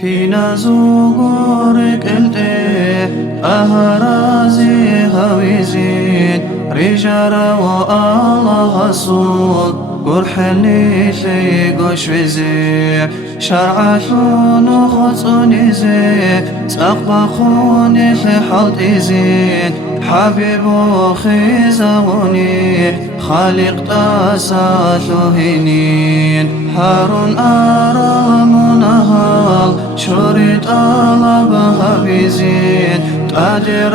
كينا زوغورك التي أهرازي هويزين رجارة والله صوت قرح اللي شي قش وزي شرعتون خصوني زي سأقبخوني لحوت إزين حبيبو خيزوني خالق تاساتو هنين هارون آرام نهال شريط طلبها بزين تاجر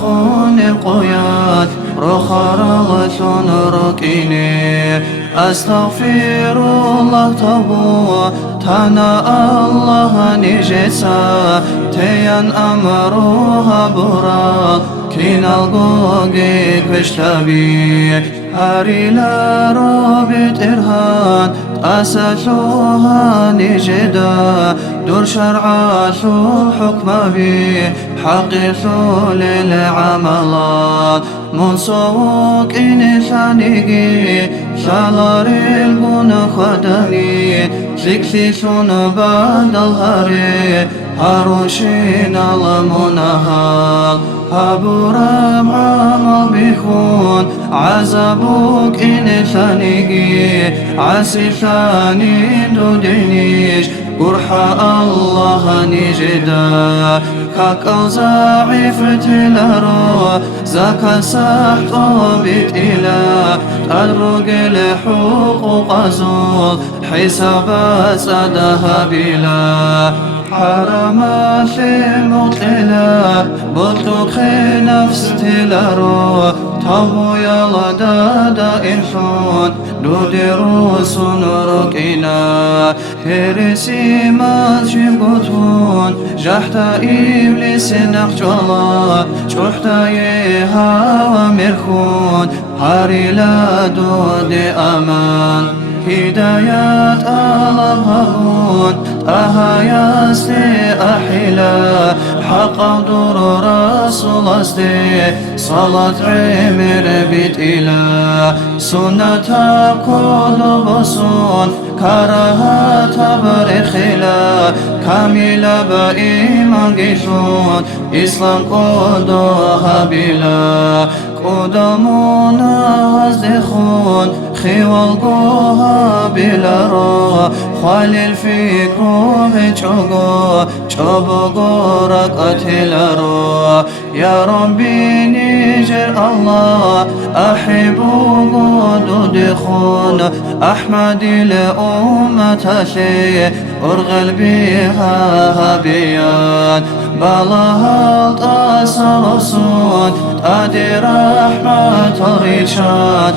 خون قياد رخرلتون ركيني أستغفر الله تبو تنا الله نجسا تيان أمروها برا كينا الغوغي كشتبي هاري لا رابط إرهان أساسوها نجدا دور شرعاتو حكم بي حقيثو للعملات منصوك إني ثانيقي شالار البون خدمي سكسيسون بعد الهري هاروشين المنهال هابورام عمل بيخون عذابوك إن ثانيقي عسي ثاني دودينيش قرح الله نجدا كاكل زعيف تلارو زكا سحطو بتلا تدرق الحقوق زول حسابات سدها بلا حرمات مطلع بطلق نفس تلارو تابو يلا دادا إنسان دودي روسون ركينا هرسي ما جبتون جحتا إبليس نخجلا جحتا يها ومرخون هاري لا دودي أمان هدايات ألبهون أها يستي أحلا حق دور رسول استي صلاة عمر بيت إله سنة كل بصون كراهة برخلا كاملة بإيمان قيسون إسلام قدوها بلا قدمونا وزدخون خوال قوها بلا رو خالي الفكر بچوغو چوبغو رقتل رو يا ربي نجر الله أحبو دخون أحمد الأمة شيء أرغل بها هبيان بلاها التصر صوت أدي رحمة ريشان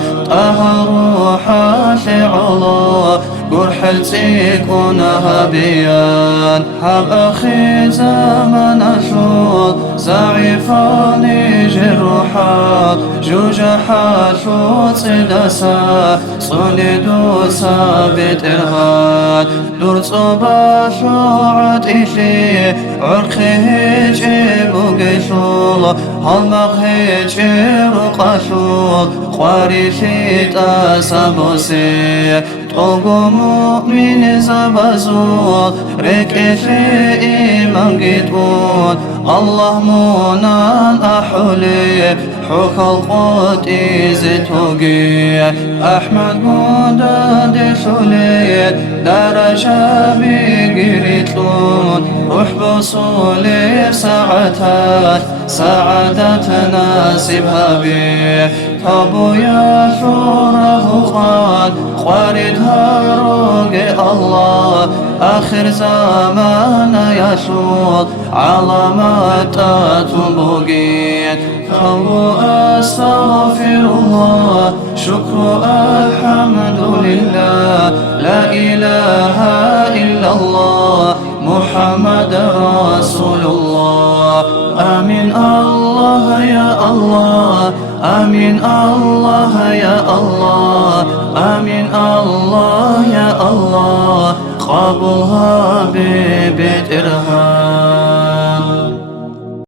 روحا لعلا قرح التيكون هبيان حب أخي زمن أشوط زعيفان جروحات جوج حاشوط سدسا صلدو سابت إرهاد دور صبا شوعت إشي عرقه جيبو قشول هالمغه جيرو قشول خوارشي تاسبوسي توغو مؤمن زبزول ركشي إيمان قدون الله منان أحولي حك القوت زتوغي أحمد مدد شولي درجة بقريتلون روح بصولي ساعتات سعادتنا سبها بي تابو يا شوره خان خوارد هاروق الله آخر زمان يشوط علامات تنبوغين تابو أستغفر الله شكر الحمد لله لا إله إلا الله محمد رسول الله آمين الله يا الله آمين الله يا الله آمين الله يا الله قبلها ببيت إرهاب.